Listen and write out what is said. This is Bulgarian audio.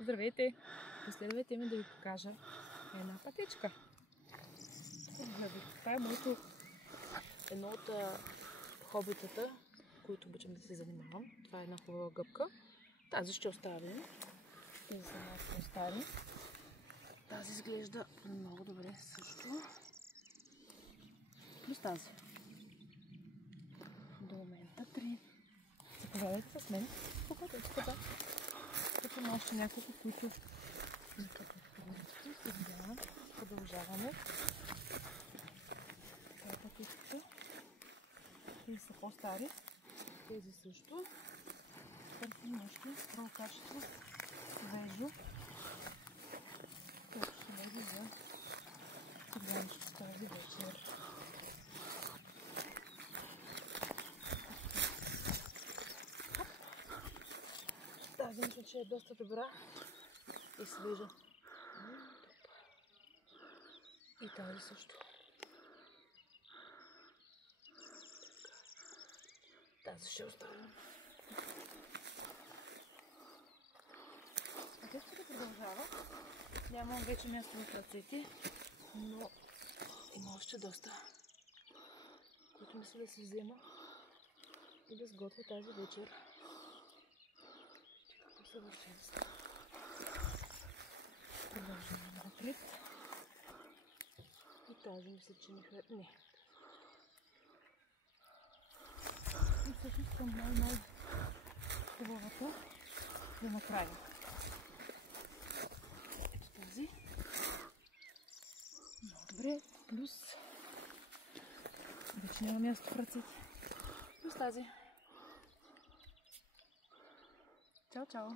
Здравейте! Последвайте ме да ви покажа една пътечка. Това е едно от хобитата, които обичам да се занимавам. Това е една хубава гъбка. Тази ще оставим. Тези са малко стари. Тази изглежда много добре също. Плюс тази. До момента 3. Заповядайте с мен по пътечката. Тук има още няколко, които сега продължаваме. Това е пътечката. Тези са по-стари. Тези също. Търсим още право качество, свежо. Това ще бъде за търганчето тази вечер. Тази мисля, че е доста добра и свежа. И тази също. Тази ще оставим. Пътечката продължава. Нямам вече място в ръцете, но има още доста, които мисля да се взема и да сготвя тази вечер. Като съвършенство. Продължаваме напред. И тази мисля, че не хвърля. Не. И всъщност към най-хубавата до накрая. Ето тази. Много добре. Плюс вече няма място в ръцете. Плюс тази. Чао, чао!